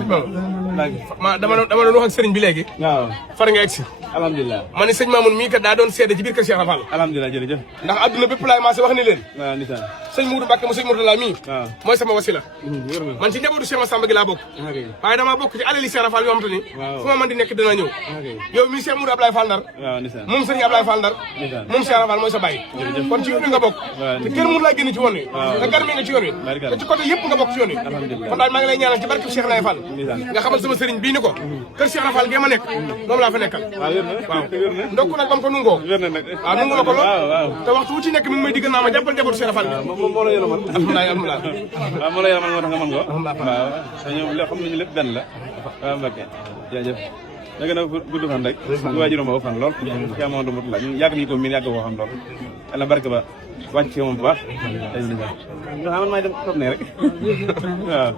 sëñ Mamoun dama doon wax ak sëriñ bi léegi. waaw far nga egg si. alhamdulilah. ma ne sëñ Mamoun mii kat daa doon seede ci biir kër Cheikh Rafal. alhamdulilah jërëjëf. ndax adduna bépp laay maase wax ni leen. waaw nisaan. sëñ Moudou Mbacke mu sëñ Mourtala mii. waaw mooy sama wasila. wér na. man ci njabootu Cheikh Massamba gi laa bokk. waaye damaa bokk ci alali Cheikh Rafal yoo xamante ni. fu ma mën di nekk dina ñëw. yow mii Cheikh Moudou Ablaye Fall Ndar. waaw nisaan. moom sëriñ Ablaye Fall Ndar. nisaan. moom Cheikh Rafal mooy sa bàyyi. kon ci yoon wi nga bokk. te kenn mënu laa génn ci woon wi. te garmi nga ci yoon wi. te ci côté yëpp nga bokk ci yoon wi. kon daal maa ngi lay ñaanal ci barke Cheikh Laye Fall. nga xamal sama sëriñ bii ni ko kër Cheikh Rafal gee ma nekk moom laa fa nekkal. waaw ndokk nag ba mu ko nungoo. waaw nungu na ko lool. te waxtu wu ci nekk mi ngi may diggal naa ma jàppal njabootu Cheikh Rafal gi. moo la yoroon man. alhamdulilah waaw moo la yoroon man moo tax nga mën ko. waaw te ñoom xam nañu lépp benn la. waaw Mbacke jërëjëf. da nga gudd fan rek. waajuram ba fan lool. kii amoon du mut la ñun yàgg nañu ko miin yàgg koo xam lool. yàlla barke ba wàcc ci moom bu baax. nga xam man maay dem toog ne rek waaw.